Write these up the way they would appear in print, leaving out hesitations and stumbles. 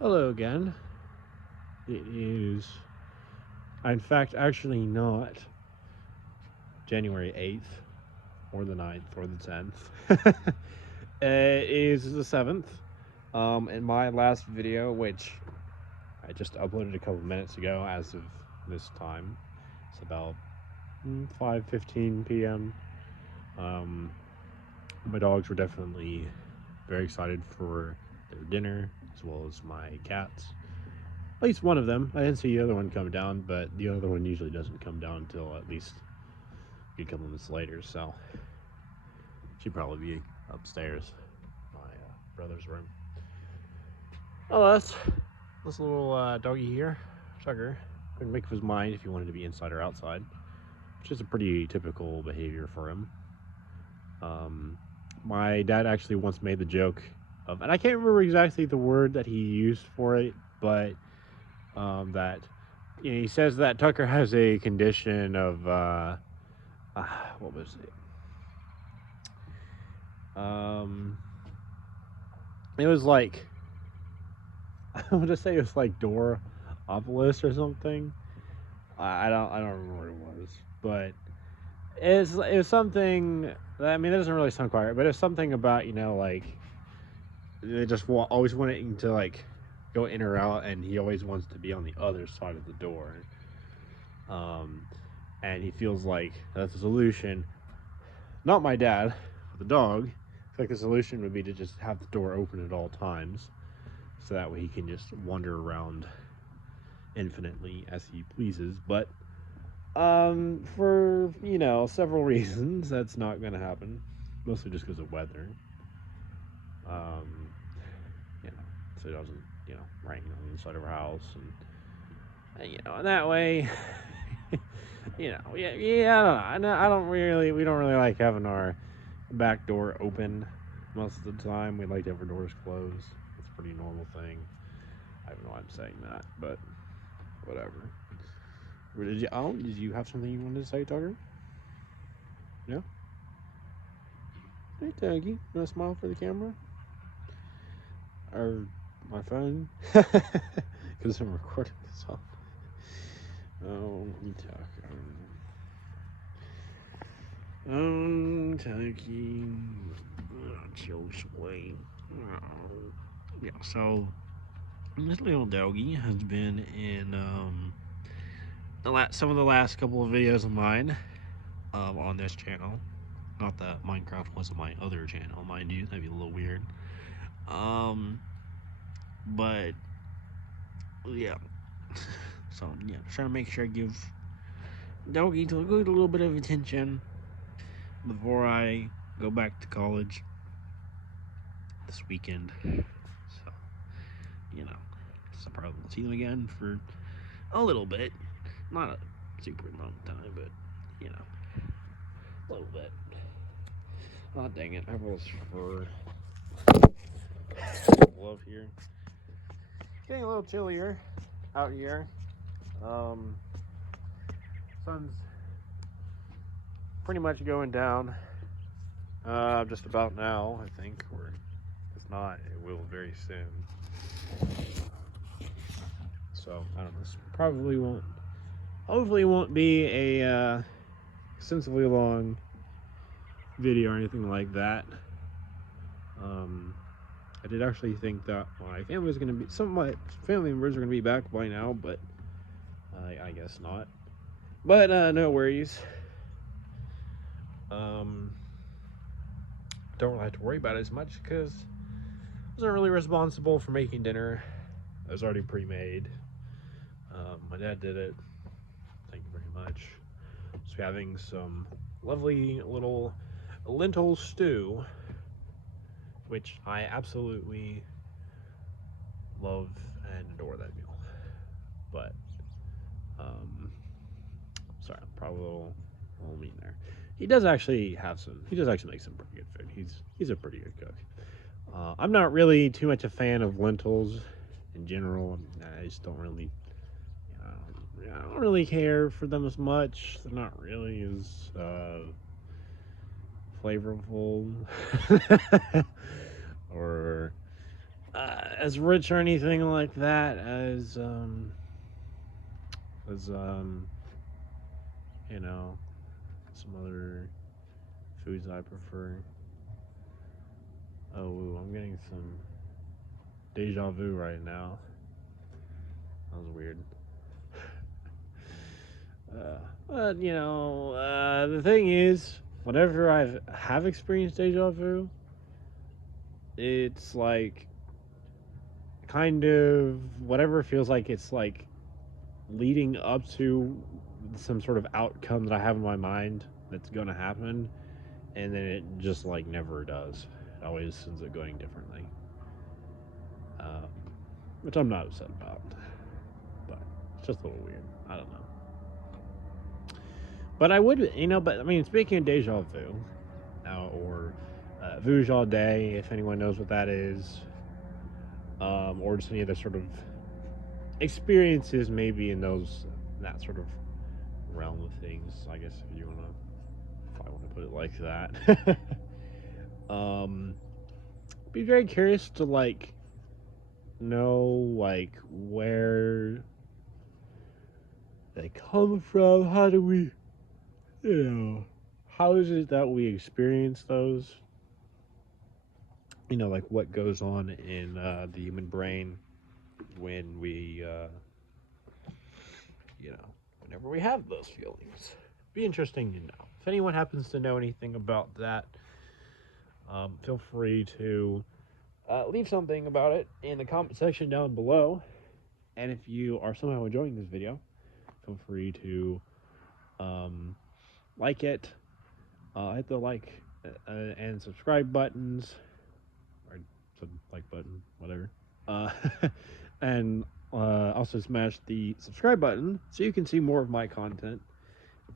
Hello again. It is, in fact, actually not January 8th or the 9th or the 10th. It is the 7th. In my last video, which I just uploaded a couple minutes ago as of this time, it's about 5:15 p.m. Um, my dogs were definitely very excited for their dinner, as well as my cats. At least one of them. I didn't see the other one come down, but the other one usually doesn't come down until at least a couple minutes later, so she'd probably be upstairs, my brother's room. Oh, this little doggy here, Tucker, couldn't make up his mind if he wanted to be inside or outside, which is a pretty typical behavior for him. My dad actually once made the joke of, and I can't remember exactly the word that he used for it, but that he says that Tucker has a condition of what was it? It was like I want to say it was like Doropolis or something. I don't remember what it was, but it was something. I mean, it doesn't really sound quite right, but it's something about like they just always wanting to like go in or out, and he always wants to be on the other side of the door. Um, and he feels like that's the solution. Not my dad, but the dog. I feel like the solution would be to just have the door open at all times, so that way he can just wander around infinitely as he pleases. But for several reasons, that's not going to happen. Mostly just because of weather. Um, so it doesn't rain on the inside of our house, and that way. Yeah, I don't know. We don't really like having our back door open most of the time. We like to have our doors closed. It's a pretty normal thing. I don't know why I'm saying that, but whatever. Did you have something you wanted to say, Tucker? No? Hey, Dougie. You want to smile for the camera? Or my phone? Because I'm recording this off. Oh, Tucker. Tucky. So sweet. Yeah, so this little doggy has been in some of the last couple of videos of mine on this channel. Not that Minecraft wasn't my other channel, mind you. That'd be a little weird. But yeah. So yeah, trying to make sure I give doggy a little bit of attention before I go back to college this weekend. So so probably won't see them again for a little bit. Not a super long time, but a little bit. Oh dang it! I have all this fur glove here. It's getting a little chillier out here. Sun's pretty much going down. Just about now, I think, or if not, it will very soon. So I don't know. This probably won't. Hopefully, it won't be a extensively long video or anything like that. I did actually think that my family was going to be, some of my family members are going to be back by now, but I guess not. But no worries. Don't really have to worry about it as much because I wasn't really responsible for making dinner. It was already pre-made. My dad did it. Thank you very much. So having some lovely little lentil stew, which I absolutely love and adore that meal. But sorry, probably a little mean there. He does actually make some pretty good food. He's a pretty good cook. I'm not really too much a fan of lentils in general. I just don't really, I don't really care for them as much. They're not really as flavorful, or as rich or anything like that as you know, some other foods I prefer. Oh, I'm getting some deja vu right now. That was weird. But the thing is, whenever have experienced deja vu, it's like kind of whatever feels like it's like leading up to some sort of outcome that I have in my mind that's going to happen, and then it just like never does. It always ends up going differently, um, which I'm not upset about, but it's just a little weird. I don't know. But I would, but I mean, speaking of deja vu, or Vuja Day, if anyone knows what that is, or just any other sort of experiences, maybe in that sort of realm of things. I guess if I want to put it like that. um, be very curious to like know like where they come from. How do we, how is it that we experience those? Like what goes on in the human brain when we, whenever we have those feelings. Be interesting to know. If anyone happens to know anything about that, feel free to leave something about it in the comment section down below. And if you are somehow enjoying this video, feel free to like it, hit the like and subscribe buttons, or like button, whatever. And also smash the subscribe button so you can see more of my content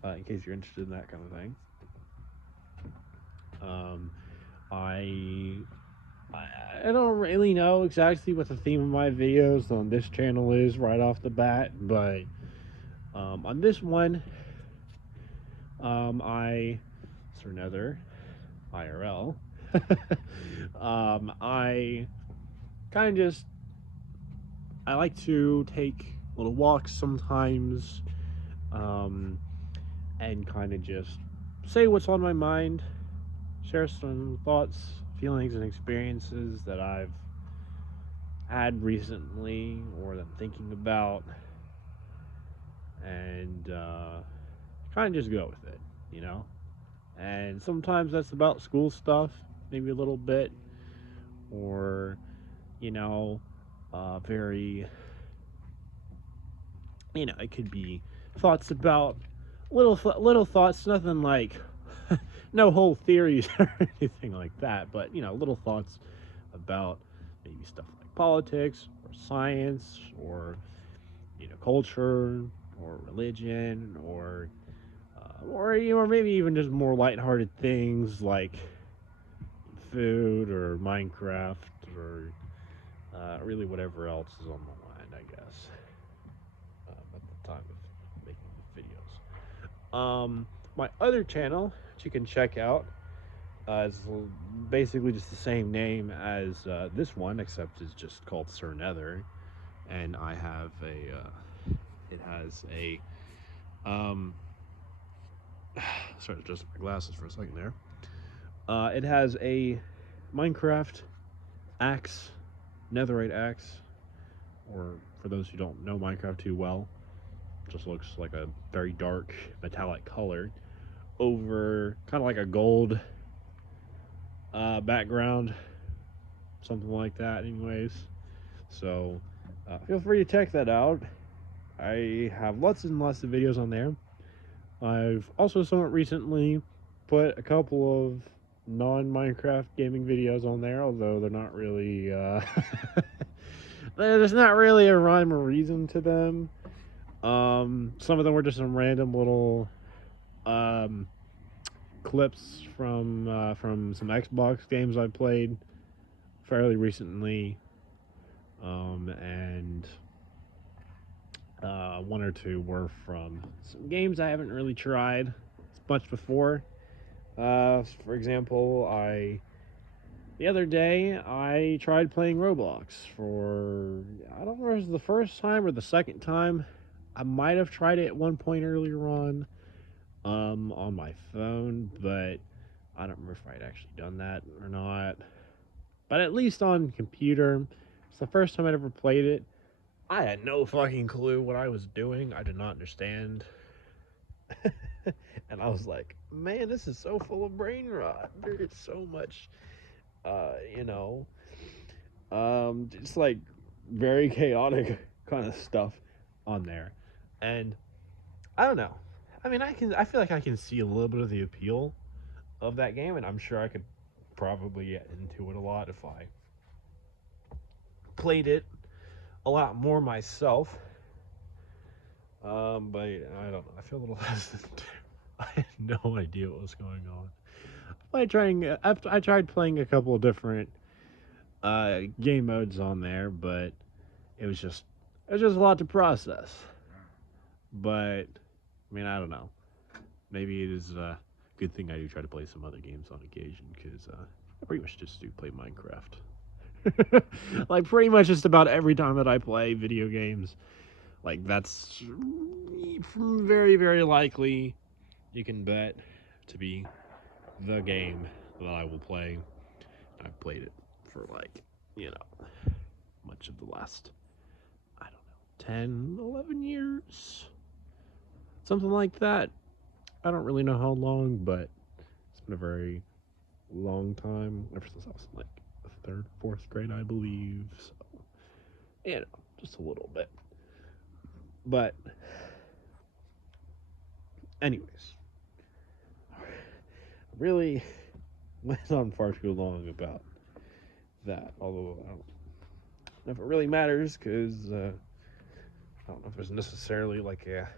in case you're interested in that kind of thing. I don't really know exactly what the theme of my videos on this channel is right off the bat, but on this one, I Sir IRL. I kind of just I like to take little walks sometimes, and kind of just say what's on my mind, share some thoughts, feelings, and experiences that I've had recently or that I'm thinking about, and kind of just go with it. And sometimes that's about school stuff, maybe a little bit, or very, it could be thoughts about little thoughts, nothing like no whole theories or anything like that, but little thoughts about maybe stuff like politics or science or culture or religion or maybe even just more lighthearted things like food or Minecraft or really whatever else is on my mind, I guess, at the time of making the videos. My other channel that you can check out is basically just the same name as this one, except it's just called Sir Nether, and I have it has a, sorry to adjust my glasses for a second there. It has a Minecraft axe, netherite axe, or for those who don't know Minecraft too well, just looks like a very dark metallic color over kind of like a gold background, something like that anyways. So feel free to check that out. I have lots and lots of videos on there. I've also somewhat recently put a couple of non-Minecraft gaming videos on there, although they're not really there's not really a rhyme or reason to them. Some of them were just some random little clips from some Xbox games I played fairly recently, and one or two were from some games I haven't really tried much before. For example, I The other day, I tried playing Roblox for, I don't know if it was the first time or the second time. I might have tried it at one point earlier on my phone, but I don't remember if I'd actually done that or not. But at least on computer, it's the first time I'd ever played it. I had no fucking clue what I was doing. I did not understand. And I was like, man, this is so full of brain rot. There is so much, you know, just like very chaotic kind of stuff on there. And I don't know. I mean, I feel like I can see a little bit of the appeal of that game, and I'm sure I could probably get into it a lot if I played it a lot more myself. But I don't know. I feel a little hesitant. I had no idea what was going on. I tried playing a couple of different game modes on there, but it was just a lot to process. But I mean, I don't know. Maybe it is a good thing I do try to play some other games on occasion because I pretty much just do play Minecraft. Like pretty much just about every time that I play video games, like that's very very likely you can bet to be the game that I will play. I've played it for like, you know, much of the last, I don't know, 10, 11 years. Something like that. I don't really know how long, but it's been a very long time. Ever since I was in like the third, fourth grade, I believe. So, you know, just a little bit. But, anyways, really went on far too long about that. Although I don't know if it really matters because I don't know if there's necessarily like a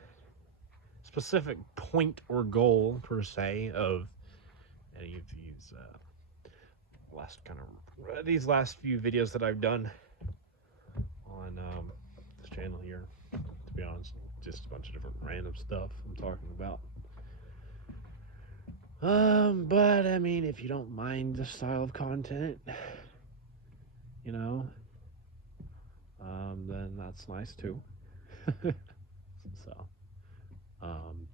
specific point or goal per se of any of these these last few videos that I've done on this channel here. To be honest, just a bunch of different random stuff I'm talking about. But I mean, if you don't mind the style of content, you know, then that's nice too. So, um,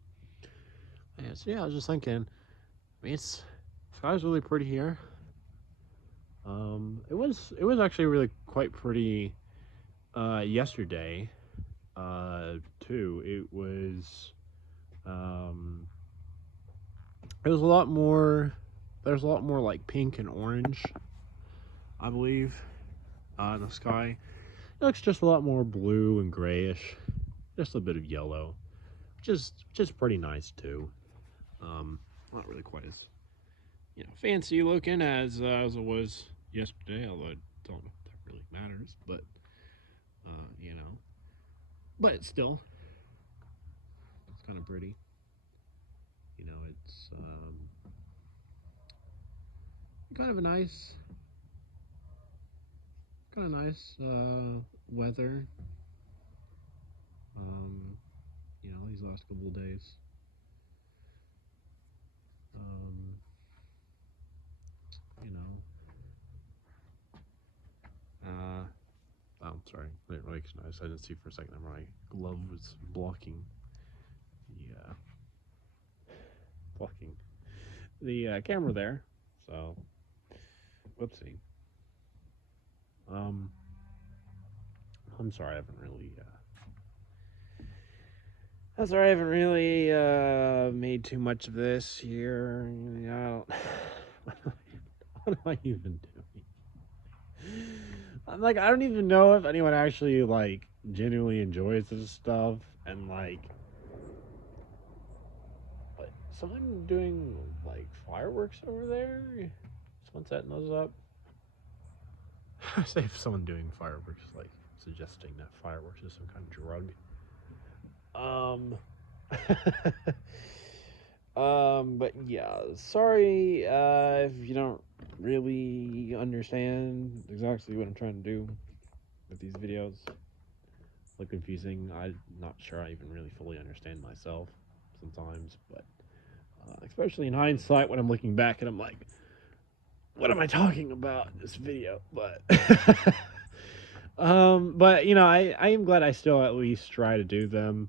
yeah, so yeah, I was just thinking. I mean, it's sky's really pretty here. It was actually really quite pretty yesterday. Too. Um, it was a lot more. There's a lot more like pink and orange, I believe, in the sky. It looks just a lot more blue and grayish, just a bit of yellow, which is pretty nice too. Not really quite as fancy looking as it was yesterday, although I don't know if that really matters, but you know, but still, it's kind of pretty. You know, it's kind of a nice weather. Um, these last couple of days. Um, you know, I'm sorry, I didn't recognize. I didn't see for a second. My glove was the blocking the camera there. So, whoopsie. Um, I'm sorry. I haven't really. I'm sorry. I haven't really made too much of this here. I don't. What am I even doing? I'm like, I don't even know if anyone actually like genuinely enjoys this stuff, and like, but someone doing like fireworks over there. Someone setting those up. I say if someone doing fireworks, like suggesting that fireworks is some kind of drug. Um, but yeah, sorry if you don't really understand exactly what I'm trying to do with these videos. Look confusing. I'm not sure I even really fully understand myself sometimes, but especially in hindsight when I'm looking back and I'm like, what am I talking about in this video? But but I am glad I still at least try to do them.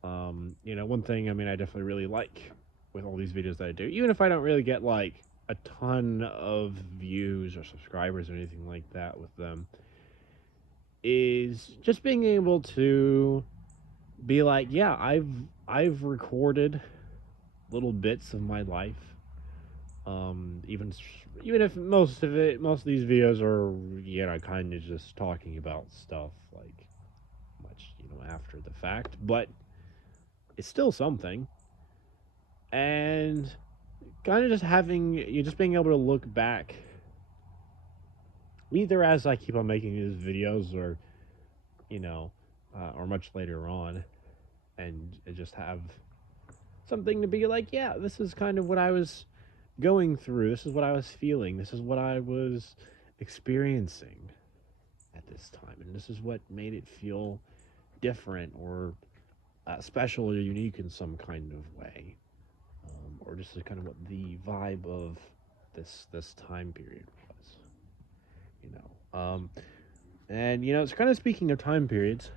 One thing, I mean, I definitely really like with all these videos that I do, even if I don't really get like a ton of views or subscribers or anything like that with them, is just being able to be like, yeah, I've recorded little bits of my life. Even if most of these videos are, kind of just talking about stuff like much, after the fact, but it's still something. And kind of just having you just being able to look back, either as I keep on making these videos, or or much later on, and just have something to be like, yeah, this is kind of what I was going through. This is what I was feeling. This is what I was experiencing at this time, and this is what made it feel different or special or unique in some kind of way, or just kind of what the vibe of this time period was. You and it's kind of speaking of time periods.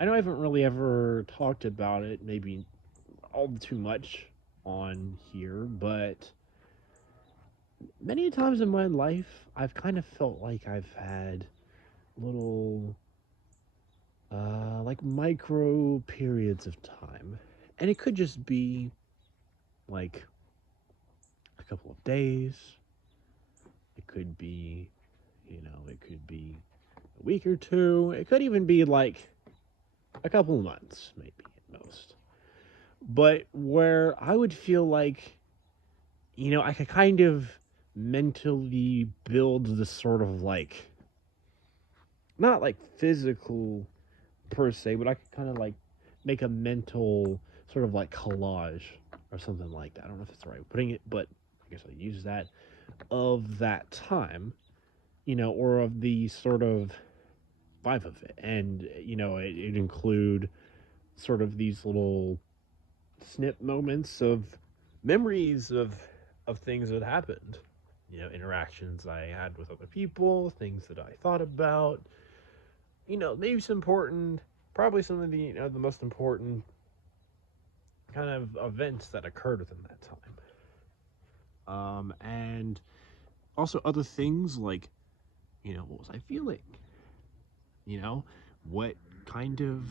I know I haven't really ever talked about it, maybe all too much on here, but many times in my life, I've kind of felt like I've had little, like micro periods of time. And it could just be like a couple of days. It could be, it could be a week or two. It could even be like a couple of months, maybe at most. But where I would feel like, I could kind of mentally build this sort of like, not like physical per se, but I could kind of like make a mental sort of like collage or something like that. I don't know if it's the right way of putting it, but I guess I'll use that, of that time, or of the sort of vibe of it. And, it'd include sort of these little snip moments of memories of things that happened, interactions I had with other people, things that I thought about, maybe some important, probably some of the the most important kind of events that occurred within that time. And also other things like, what was I feeling? What kind of,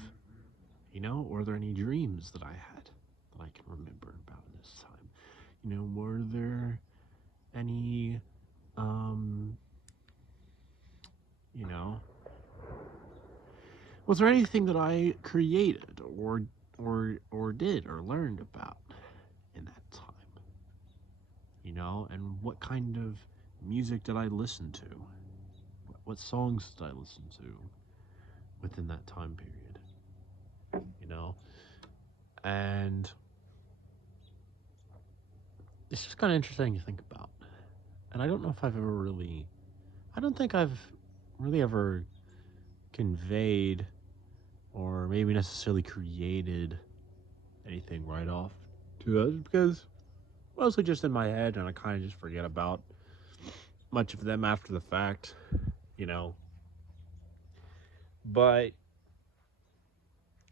were there any dreams that I had that I can remember about this time? Were there any, um, you know, was there anything that I created or did or learned about in that time? And what kind of music did I listen to? What songs did I listen to within that time period? You know, and it's just kind of interesting to think about. And I don't know if I've ever really, I don't think I've really ever conveyed or maybe necessarily created anything right off to us, because mostly just in my head, and I kind of just forget about much of them after the fact, you know. But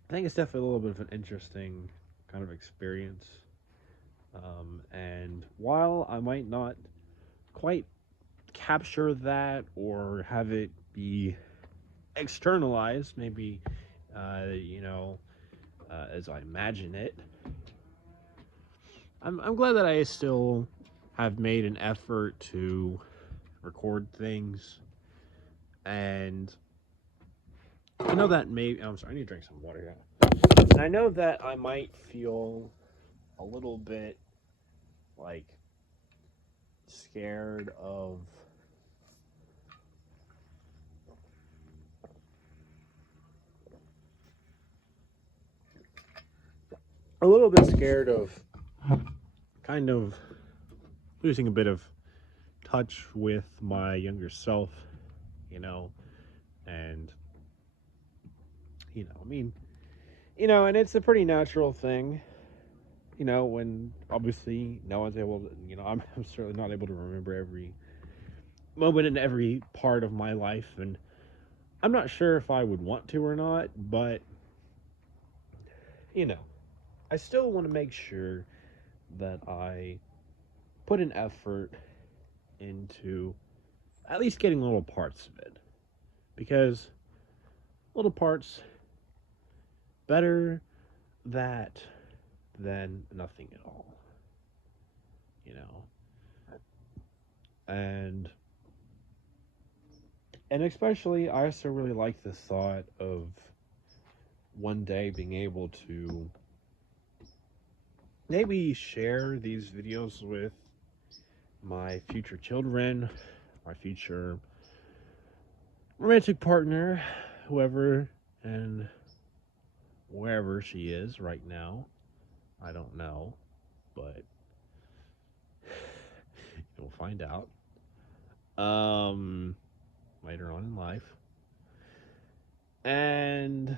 I think it's definitely a little bit of an interesting kind of experience. And while I might not quite capture that or have it be externalized, maybe, as I imagine it, I'm glad that I still have made an effort to record things. And I know that maybe, I'm sorry, I need to drink some water here. And I know that I might feel a little bit like scared of kind of losing a bit of touch with my younger self, you know, and I mean, and it's a pretty natural thing, when obviously no one's able to, I'm certainly not able to remember every moment in every part of my life, and I'm not sure if I would want to or not, but you know, I still want to make sure that I put an effort into at least getting little parts of it, because little parts better that than nothing at all, you know. And especially I also really like the thought of one day being able to maybe share these videos with my future children, my future romantic partner, whoever and wherever she is right now. I don't know, but you'll find out um later on in life. And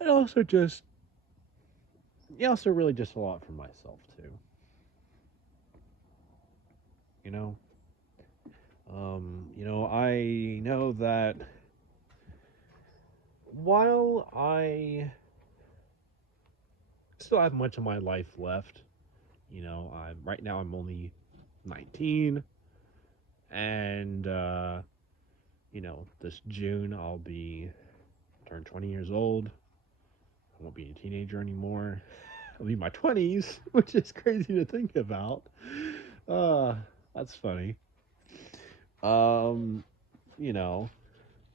it also just also really just a lot for myself too. You know, I know that while I still have much of my life left, I'm right now I'm only 19, and this June I'll be turn 20 years old. I won't be a teenager anymore. I'll be in my 20s, which is crazy to think about. Uh, that's funny. Um, you know,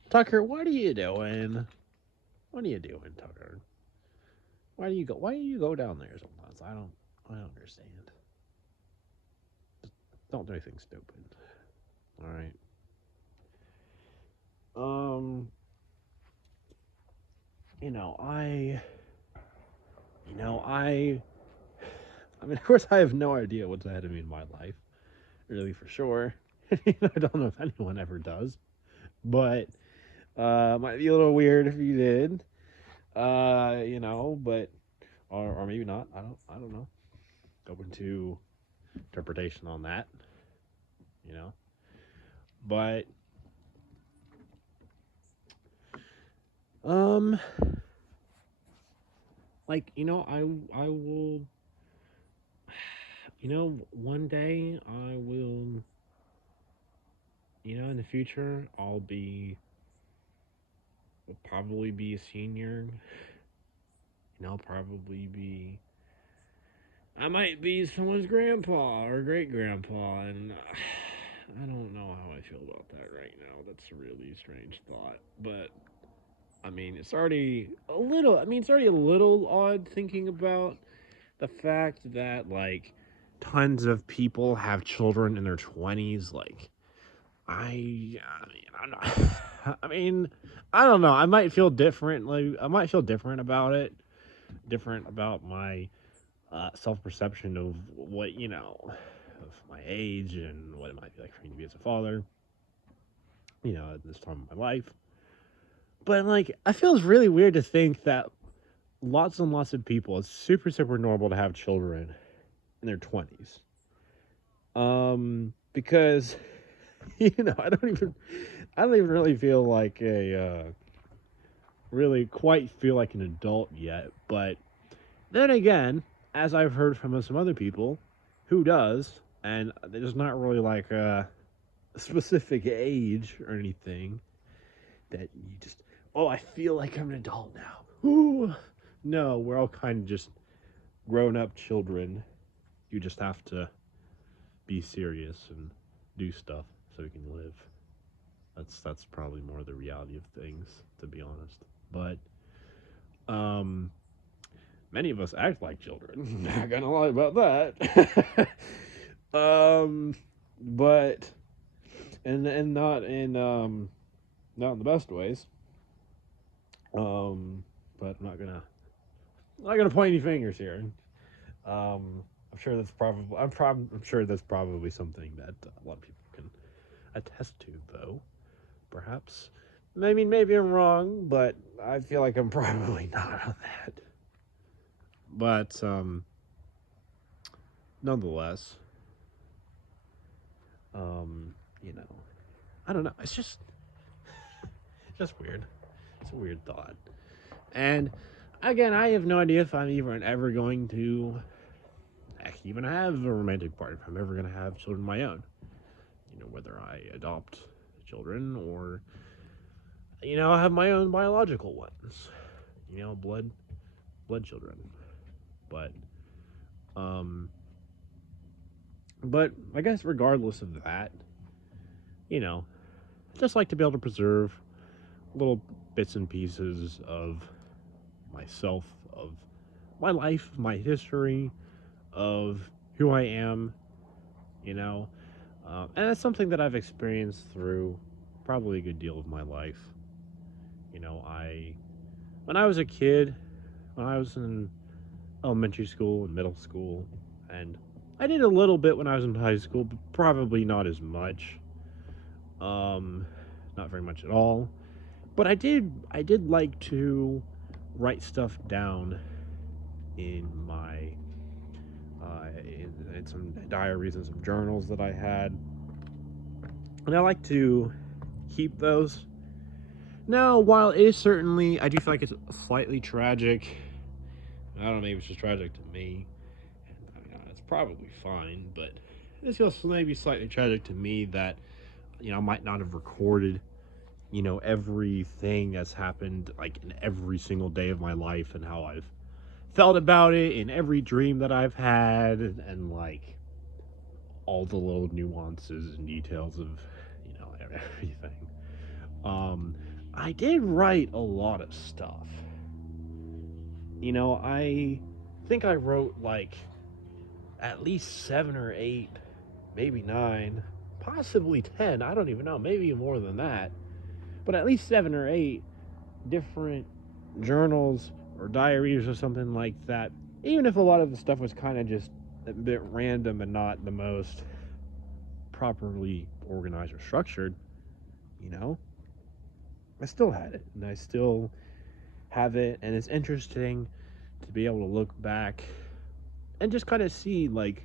Tucker, what are you doing? What are you doing, Tucker? Why do you go down there sometimes? I don't understand. Don't do anything stupid. All right. Um, you know, I you know, I mean, of course I have no idea what's ahead of me in my life, really for sure. I don't know if anyone ever does. But might be a little weird if you did. But or maybe not. I don't know. Open to interpretation on that, you know. But um I will one day I will in the future will probably be a senior, and I'll probably be I might be someone's grandpa or great grandpa, and I don't know how I feel about that right now. That's a really strange thought, but I mean, it's already a little. I mean, it's already a little odd thinking about the fact that tons of people have children in their 20s. I'm not. I mean, I don't know. I might feel different. I might feel different about it. Different about my self perception of what of my age and what it might be like for me to be as a father. At this time of my life. But I feel it's really weird to think that lots and lots of people, it's super super normal to have children in their 20s. Because I don't even really feel like really quite feel like an adult yet. But then again, as I've heard from some other people who does, and there's not really like a specific age or anything that you just, oh, I feel like I'm an adult now. Ooh. No, we're all kind of just grown up children. You just have to be serious and do stuff so we can live. That's probably more the reality of things, to be honest. But um many of us act like children. Not gonna lie about that. um but and not in the best ways. But I'm not gonna point any fingers here. I'm sure that's probably I'm sure that's probably something that a lot of people can attest to, though. Perhaps, maybe I'm wrong, but I feel like I'm probably not on that. But nonetheless, you know, I don't know. It's just weird. It's a weird thought. And again, I have no idea if I'm even ever going to even have a romantic partner. If I'm ever going to have children of my own. You know, whether I adopt children or have my own biological ones. Blood children. But um, but I guess regardless of that, I just like to be able to preserve little bits and pieces of myself, of my life, my history, of who I am, you know. And that's something that I've experienced through probably a good deal of my life. When I was a kid, when I was in elementary school and middle school, and I did a little bit when I was in high school, but probably not as much. Um, Not very much at all. But I did like to write stuff down in my in some diaries and some journals that I had, and I like to keep those. Now, while it is certainly, I do feel like it's slightly tragic. I don't know, maybe it's just tragic to me. I mean, it's probably fine, but it feels maybe slightly tragic to me that I might not have recorded everything that's happened like in every single day of my life and how I've felt about it in every dream that I've had, and like all the little nuances and details of everything. Um, I did write a lot of stuff. I think I wrote like at least 7 or 8, maybe 9, possibly 10. I don't even know, maybe more than that, but at least 7 or 8 different journals or diaries or something like that. Even if a lot of the stuff was kind of just a bit random and not the most properly organized or structured, you know, I still had it and I still have it. And it's interesting to be able to look back and just kind of see, like,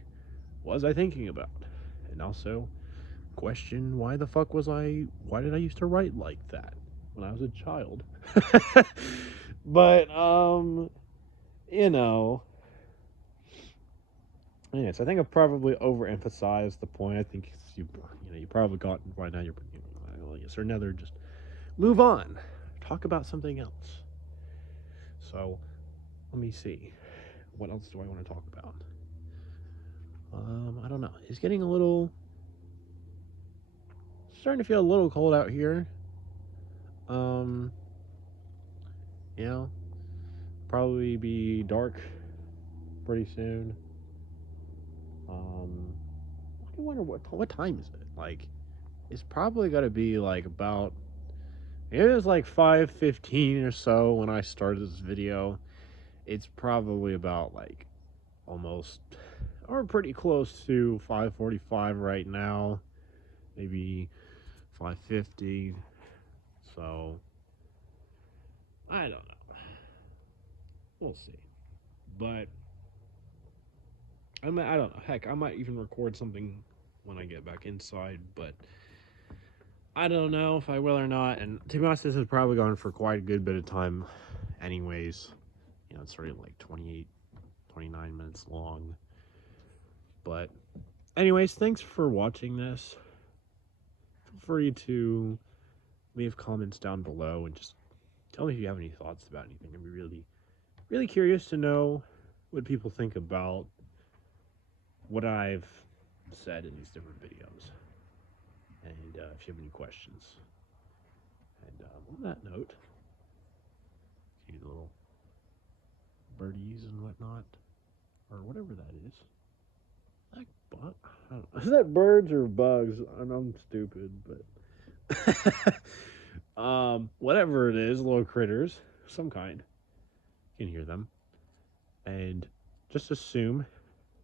what was I thinking about? And also question why did I used to write like that when I was a child? But, you know, yes, I think I've probably overemphasized the point. I think you probably got by now. You're, yes or another. Just move on. Talk about something else. So let me see. What else do I want to talk about? I don't know. It's getting starting to feel a little cold out here. Um, you know, probably be dark pretty soon. I wonder what time is it? Like, it's probably got to be like about. It was like 5:15 or so when I started this video. It's probably about like almost or pretty close to 5:45 right now. Maybe 5:50. So I don't know. We'll see. But I don't know. Heck, I might even record something when I get back inside, but I don't know if I will or not. And to be honest, this has probably gone for quite a good bit of time anyways. It's already like 28, 29 minutes long. But anyways, thanks for watching this. Feel free to leave comments down below and just tell me if you have any thoughts about anything. I'd be really, really curious to know what people think about what I've said in these different videos. And if you have any questions. And on that note, see the little birdies and whatnot, or whatever that is. Like, I don't know. Is that birds or bugs? I'm stupid, but whatever it is, little critters, some kind. You can hear them, and just assume,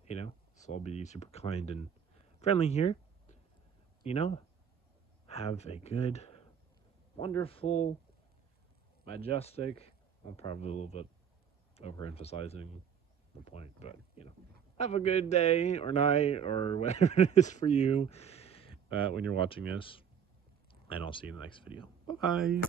so I'll be super kind and friendly here. Have a good, wonderful, majestic. I'm probably a little bit overemphasizing the point. But, have a good day or night or whatever it is for you when you're watching this. And I'll see you in the next video. Bye-bye.